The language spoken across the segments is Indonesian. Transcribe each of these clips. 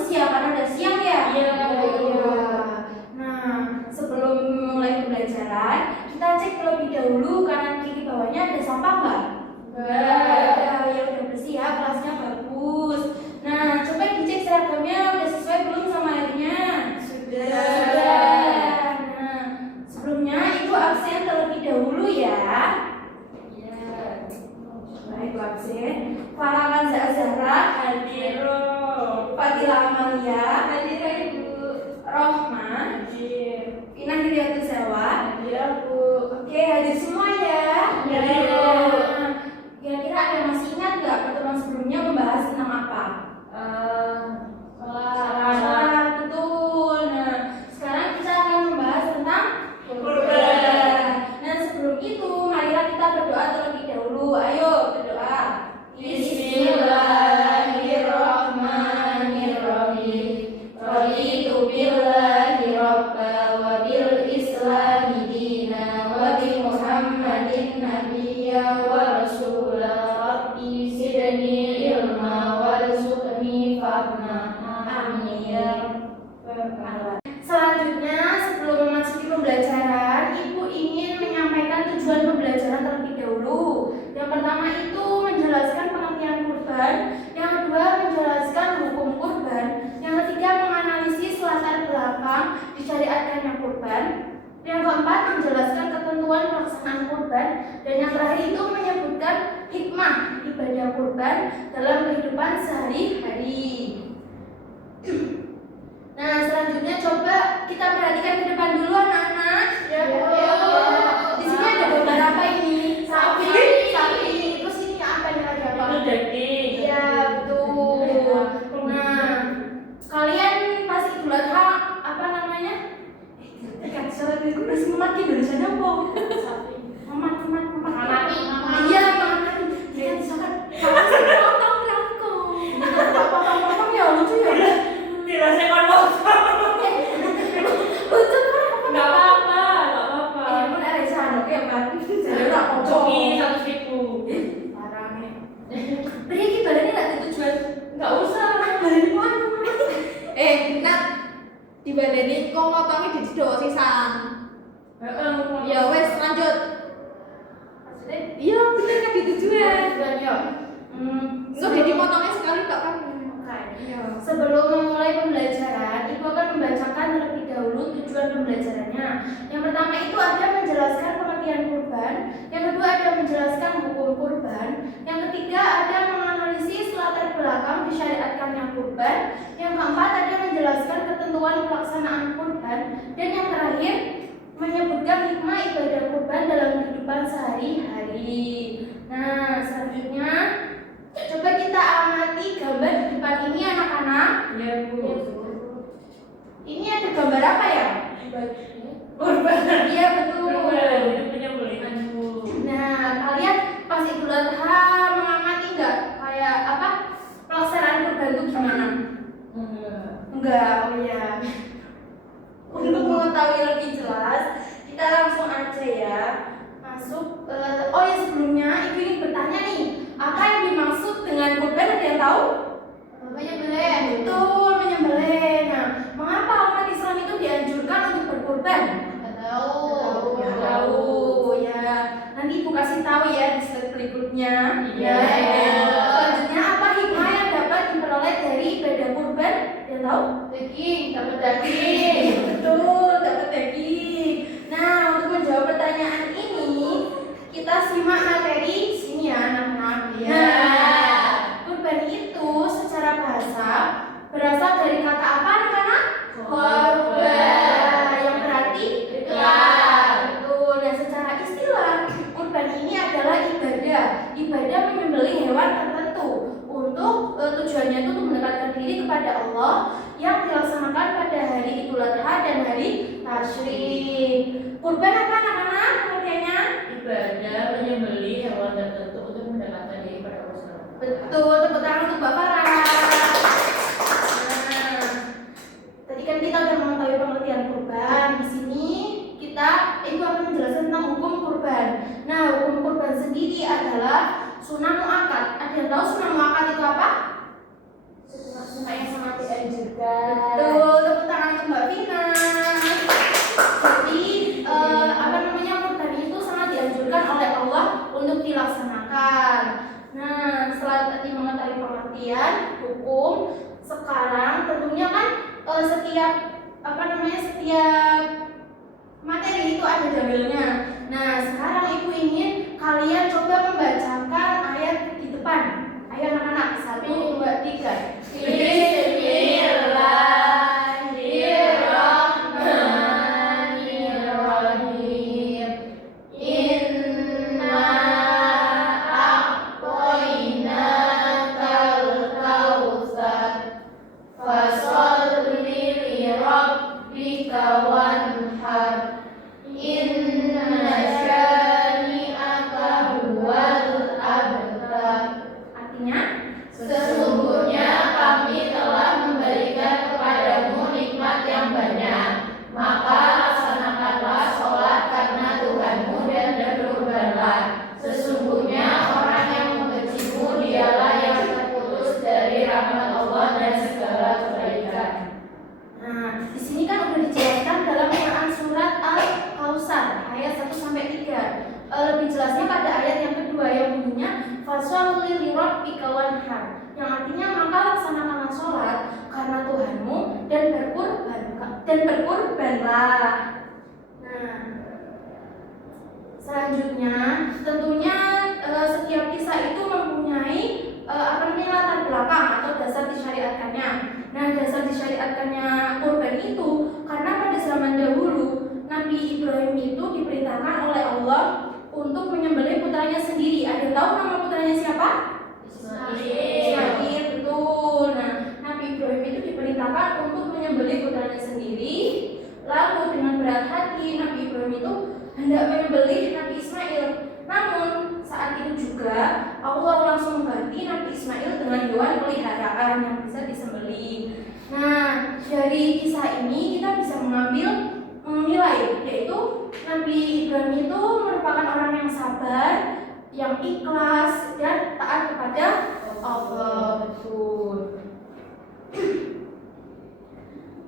manusia karena udah siang ya. Iya. Nah, sebelum mulai pembelajaran, kita cek terlebih dahulu kanan kiri bawahnya ada sampah nggak? Nggak. Ya udah bersih ya, kelasnya bagus. Nah, coba dicek seragamnya udah sesuai belum sama harinya? Sudah. Nah, sebelumnya ibu absen terlebih dahulu ya. Baik, absen. Farah Kanza Azhara Hadir. Fadila Amalia Hadir Ibu. Rohma Hadir. Inah Hidayatun Sewa. Hadir Bu. Oke, hadir semua ya. Iya. Nah, kira-kira ada yang masih ingat nggak pertemuan sebelumnya membahas tentang apa? Salat, betul. Nah, sekarang kita akan membahas tentang Kurban. Nah, sebelum itu, marilah kita berdoa terlebih dahulu. Ayo berdoa. Bismillahirrahmanirrahim. Raditu billahi rabba wa bil islami dina wa bi Muhammadin nabiyya wa rasula. Rabbi zidni ilma warzuqni fahma. Amin ya rabbal alamin. Selanjutnya, sebelum memasuki pembelajaran, Ibu ingin menyampaikan tujuan pembelajaran terlebih dahulu. Yang pertama itu menjelaskan pengertian kurban, yang kedua menjelaskan hukum kurban, yang ketiga menganalisis latar belakang disyariatkannya kurban, yang keempat menjelaskan ketentuan pelaksanaan kurban, dan yang terakhir itu menyebutkan hikmah ibadah kurban dalam kehidupan sehari-hari. Nah, selanjutnya coba kita perhatikan ke depan dulu anak-anak. Ya, Bu. Di sini ada gambar apa ini? Sapi. Sapi. Terus ini apa ini lagi apa? Itu daging. Iya, betul. Nah, kalian pas Idul Adha apa namanya? Dekat surat itu udah semangat Indonesia apa? Sapi. Mamat. Mamati. Iya, mamat. Dia disangka potong rangkong. Potong ya lucu ya. Tidak saya potong. Lucu Nggak apa-apa, nggak apa-apa. mun ada sana oke, Mbak. Jadi ora Joki potong. 100.000. Parah nih. Beri iki balane enggak tujuan. Nggak usah. Balane mana? Nak dibaleni kok motonge dijedok sisan. Ya wes lanjut. Maksudnya Iya, bener kan ditujuan. Tujuan ya. Kok jadi potongnya sekali tok kan? Sebelum memulai pembelajaran, Ibu akan membacakan terlebih dahulu tujuan pembelajarannya. Yang pertama itu ada menjelaskan pengertian kurban, yang kedua ada menjelaskan hukum kurban, yang ketiga ada menganalisis latar belakang disyariatkannya kurban, yang keempat ada menjelaskan ketentuan pelaksanaan kurban, dan yang terakhir menyebutkan hikmah ibadah kurban dalam kehidupan sehari-hari. Nah, selanjutnya coba kita amati gambar di depan ini anak-anak. Iya, Bu. Ini ada gambar apa ya? Kurban. Iya betul. Kurban, itu penyembelihan, Bu. Nah, kalian pas Idul Adha mengamati nggak kayak apa pelaksanaan kurban itu gimana? Enggak, oh ya. Untuk mengetahui lebih jelas, kita langsung aja ya masuk. Oh ya sebelumnya, Ibu ingin bertanya nih, apa yang dimaksud dengan kurban? Ada yang tahu? Menyembelih. Betul, menyembelih. Nah, mengapa umat Islam itu dianjurkan untuk berkurban? Tahu ya. Nanti Ibu kasih tahu ya di slide berikutnya. Iya. Selanjutnya apa hikmah yang dapat diperoleh dari ibadah kurban? Yang tahu? Daging, dapat daging. Betul, dapat daging. Nah, untuk menjawab pertanyaan ini, kita simak materi sini ya, anak-anak. Iya. Nah, kurban itu secara bahasa berasal dari kata apa, anak-anak? Korban. Yang berarti Ikrar. Betul. Nah, secara istilah, kurban ini adalah ibadah menyembelih hewan tertentu untuk tujuannya itu untuk mendekatkan diri kepada Allah yang dilaksanakan pada hari Idul Adha dan hari Tasyrik. Kurban apa anak-anak pengertiannya? Ibadah menyembelih hewan tertentu untuk mendekatkan diri pada Allah. Betul, tepuk tangan untuk Mbak Farah. Nah, tadi kan kita udah mengetahui pengertian kurban. Di sini Ibu akan menjelaskan tentang hukum kurban. Nah, hukum kurban sendiri adalah sunnah muakkad. Ada yang tahu sunnah muakkad itu apa? Sunnah yang sangat dianjurkan. juga. Betul, tepuk tangan untuk Mbak Vina. Jadi kurban itu sangat dianjurkan oleh Allah untuk dilaksanakan. Nah, setelah tadi mengetahui pengertian hukum, sekarang tentunya kan setiap materi itu ada dalilnya. Nah, sekarang Ibu ingin kalian coba membacakan ayat di depan. Ayo anak-anak, 1, 2, 3. Bismillahirrahmanirrahim. Inna a'toinakal kautsar fasholli lirabbika wanhar. Inna syani'aka huwal abtar. Artinya, sesungguhnya kami telah memberikan kepadamu nikmat yang banyak, maka laksanakanlah sholat karena Tuhanmu dan berkurbanlah. Sesungguhnya orang yang membencimu dialah yang terputus dari rahmat Allah dan segala kebaikan. Nah, di sini kan udah dijelaskan dalam Quran surat Al-Kautsar ayat 1-3. Lebih jelasnya pada ayat yang kedua yang bunyinya fasholli lirabbika wanhar, yang artinya maka laksanakanlah sholat karena Tuhanmu dan berkurbanlah. Nah, selanjutnya tentunya setiap kisah itu mempunyai latar belakang atau dasar disyariatkannya. Nah, dasar disyariatkannya kurban itu karena pada zaman dahulu Nabi Ibrahim itu diperintahkan oleh Allah untuk menyembelih putranya sendiri. Ada yang tahu nama putranya siapa? Ismail, betul. Nah, Nabi Ibrahim itu diperintahkan untuk menyembelih putranya sendiri. Lalu dengan berat hati Nabi Ibrahim itu hendak menyembelih Nabi Ismail. Namun saat itu juga Allah langsung mengganti Nabi Ismail dengan hewan peliharaan yang bisa disembelih. Nah, dari kisah ini kita bisa mengambil nilai, yaitu Nabi Ibrahim itu merupakan orang yang sabar, yang ikhlas dan taat kepada Allah. Betul.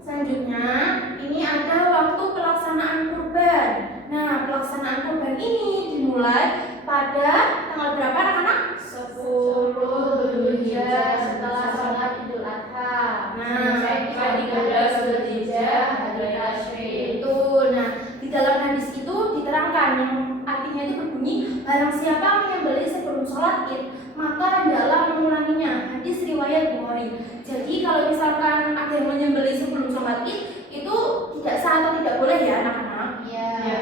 Selanjutnya, ini ada waktu pelaksanaan kurban. Nah, pelaksanaan kurban ini dimulai pada tanggal berapa anak-anak? 10 Dzulhijjah setelah sholat Idul Adha. Nah, 13 Dzulhijjah hari Asyri. Itu. Nah, di dalam hadis itu diterangkan yang artinya itu berbunyi, barang siapa menyembelih sebelum sholat Id, maka hendaklah mengulanginya. Hadis riwayat Bukhari. Jadi kalau misalkan ada yang menyembelih sebelum sholat Id, itu tidak sah atau tidak boleh ya anak-anak? Iya.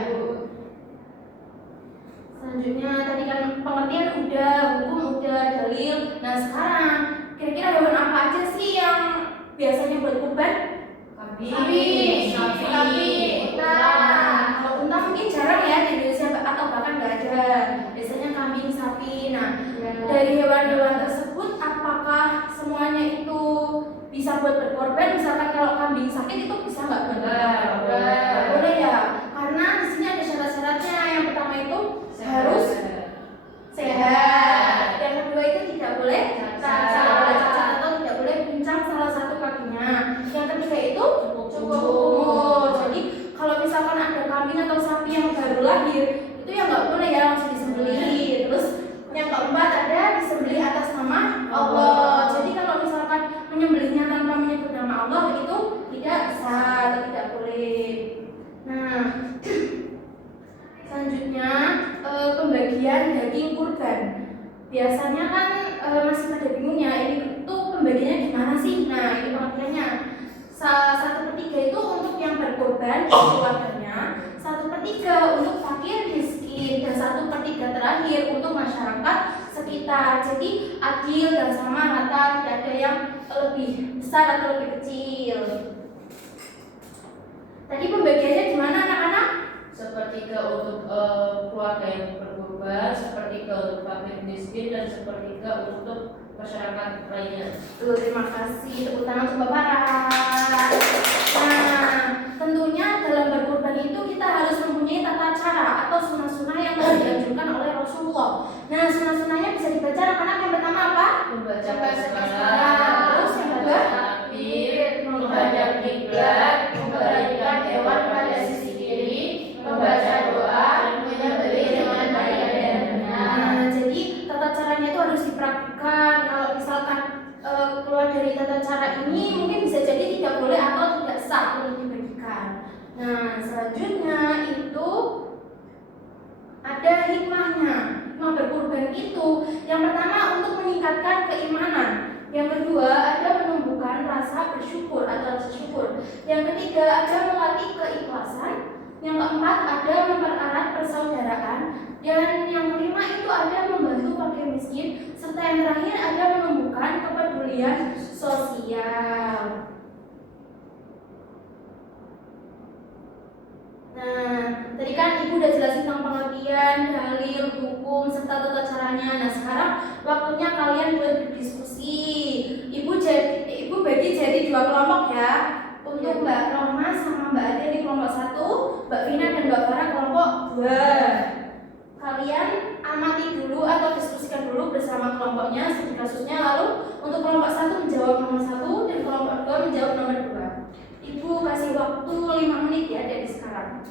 Selanjutnya tadi kan pengertian udah, hukum udah, dalil. Nah, sekarang kira-kira hewan apa aja sih yang biasanya buat kurban? Kambing. Nah, kalau unta mungkin jarang ya di Indonesia atau bahkan nggak ada. Biasanya kambing, sapi. Nah, dari hewan-hewan tersebut apakah semuanya itu bisa buat berkorban? Misalkan kalau kambing sakit itu bisa nggak buat? Boleh ya, karena di sini ada syarat-syaratnya. Yang pertama itu harus sehat. Yang kedua itu tidak boleh cacat atau tidak boleh pincang salah satu kakinya. Yang ketiga itu cukup umur. Jadi kalau misalkan ada kambing atau sapi yang baru lahir, itu ya nggak boleh ya langsung disembelih. Terus yang keempat ada disembelih atas nama Allah. Jadi kalau misalkan menyembelihnya tanpa menyebut nama Allah itu tidak sah atau tidak boleh. Nah, selanjutnya pembagian daging kurban. Biasanya kan masih pada bingung ya, ini tuh pembagiannya gimana sih? Nah, ini pengertiannya. 1/3 itu untuk yang berkorban keluarganya, 1/3 untuk fakir miskin, dan 1/3 terakhir untuk masyarakat sekitar. Jadi adil dan sama rata, tidak ada yang lebih besar atau lebih kecil. Tadi pembagiannya gimana anak-anak? 1/3 untuk keluarga yang berkorban, 1/3 untuk fakir miskin, dan 1/3 untuk masyarakat lainnya. Tuh, terima kasih. Tepuk tangan untuk Bapak Ras. Nah, tentunya dalam berkorban itu kita harus mempunyai tata cara atau sunnah-sunnah yang telah dianjurkan oleh Rasulullah. Nah, sunnah-sunnahnya bisa dibaca anak-anak. Yang pertama apa? Membaca Terus yang kedua? takbir, ada hikmahnya. Hikmah berkurban itu yang pertama untuk meningkatkan keimanan, yang kedua ada menumbuhkan rasa bersyukur atau rasa syukur, yang ketiga ada melatih keikhlasan, yang keempat ada mempererat persaudaraan, dan yang kelima itu ada membantu fakir miskin, serta yang terakhir ada menumbuhkan kepedulian sosial. Nah, tadi kan Ibu udah jelasin tentang pengertian, dalil, hukum, serta tata caranya. Nah, sekarang waktunya kalian buat berdiskusi. Ibu bagi jadi 2 kelompok ya. Untuk Mbak Roma sama Mbak Ade di kelompok 1, Mbak Vina dan Mbak Farah kelompok 2. Kalian amati dulu atau diskusikan dulu bersama kelompoknya studi kasusnya, lalu untuk kelompok 1 menjawab nomor 1 dan kelompok 2 menjawab nomor 2. Ibu kasih waktu 5 menit ya dari sekarang.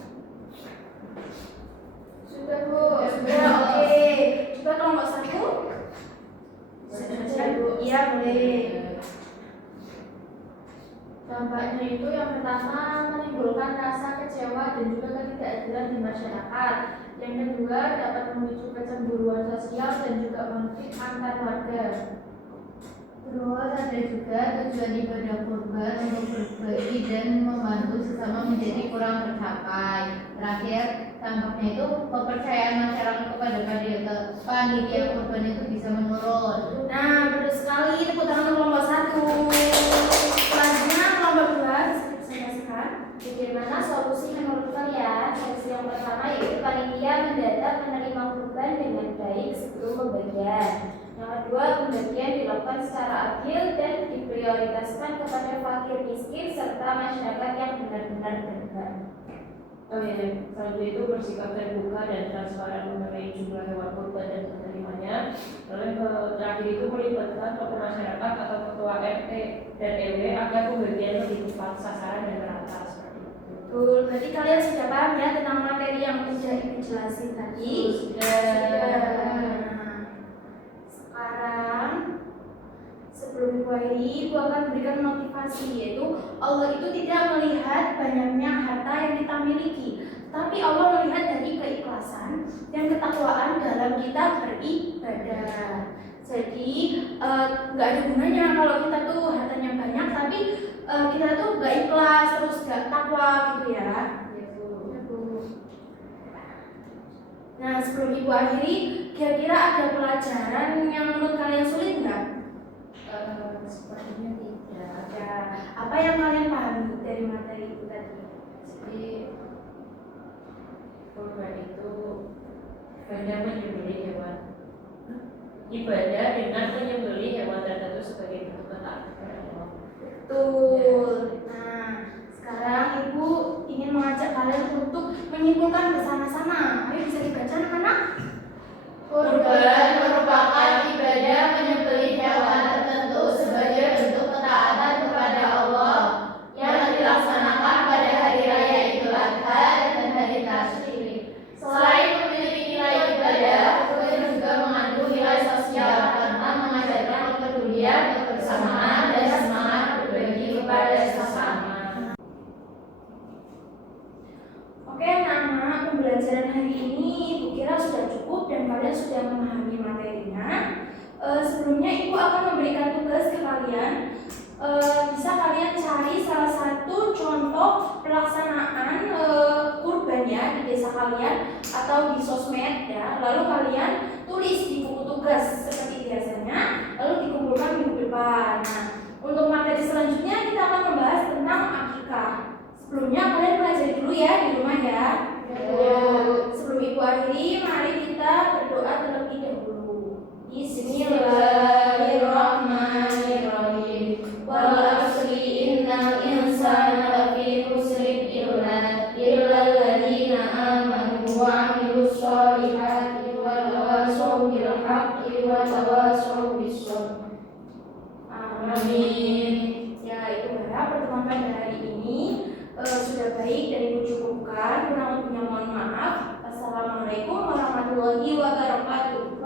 Sudah Bu, sudah oke. Coba kelompok 1. Iya boleh. Dampaknya itu yang pertama menimbulkan rasa kecewa dan juga ketidakadilan di masyarakat. Yang kedua dapat memicu kecemburuan sosial dan juga konflik antar warga. Terus ada juga tujuan ibadah kurban untuk berbagi dan membantu sesama menjadi kurang tercapai. Terakhir, dampaknya itu kepercayaan masyarakat kepada panitia kurban itu bisa menurun. Nah, betul sekali. Tepuk tangan untuk kelompok 1. Selanjutnya kelompok 2 dipresentasikan. Bagaimana solusi menurut kalian? Solusi yang pertama yaitu panitia mendata menerima kurban dengan baik sebelum pembagian. Yang kedua, pembagian dilakukan secara adil dan diprioritaskan kepada fakir miskin serta masyarakat yang benar-benar berhak. Oh iya, selanjutnya itu bersikap terbuka dan transparan mengenai jumlah hewan kurban dan penerimanya. Lalu terakhir itu melibatkan tokoh masyarakat atau ketua RT dan RW agar pembagian lebih tepat sasaran dan merata seperti itu. Betul, berarti kalian sudah paham ya tentang materi yang sudah Ibu jelasin tadi? Sudah. Sekarang sebelum Ibu akhiri, Ibu akan memberikan motivasi, yaitu Allah itu tidak melihat banyaknya harta yang kita miliki, tapi Allah melihat dari keikhlasan dan ketakwaan dalam kita beribadah. Jadi nggak ada gunanya kalau kita tuh hartanya banyak tapi kita tuh nggak ikhlas, terus nggak takwa gitu ya. Nah, sebelum Ibu akhiri, kira-kira ada pelajaran yang menurut kalian sulit nggak? Sepertinya tidak. Ada. Apa yang kalian pahami dari materi itu tadi? Jadi kurban itu banyak menyembelih hewan. Ibadah dengan menyembelih hewan tertentu sebagai bentuk ketaatan kepada Allah. Betul. Nah, sekarang Ibu ingin mengajak kalian untuk menyimpulkan bersama-sama. Ayo bisa dibaca anak-anak? Kurban merupakan ibadah menyembelih hewan tertentu sebagai bentuk ketaatan kepada Allah yang dilaksanakan pada hari raya Idul Adha dan hari Tasyrik. Selain memiliki nilai ibadah, kurban juga mengandung nilai sosial karena mengajarkan kepedulian, kebersamaan, dan semangat berbagi kepada sesama. Oke, anak-anak, pembelajaran hari ini Ibu kira sudah cukup dan kalian sudah memahami materinya. Sebelumnya Ibu akan memberikan tugas ke kalian. Bisa kalian cari salah satu contoh pelaksanaan kurban ya di desa kalian atau di sosmed ya. Lalu kalian tulis di buku tugas seperti biasanya, lalu dikumpulkan minggu depan. Nah, untuk materi selanjutnya kita akan membahas tentang akikah. Sebelumnya kalian pelajari dulu ya di rumah ya. Sebelum Ibu akhiri, mari kita berdoa terlebih dahulu. Bismillahirrahmanirrahim. Wal asri innal insana lafi khusrin illa alladziina aamanu wa 'amilus shalihati wa tawassaw bil haqqi wa tawassaw bis sabr. Amin. Ya, itu harap pertemuan pada hari ini sudah baik dan Ibu cukupkan. Kurang lebihnya mohon maaf. Assalamualaikum warahmatullahi wabarakatuh.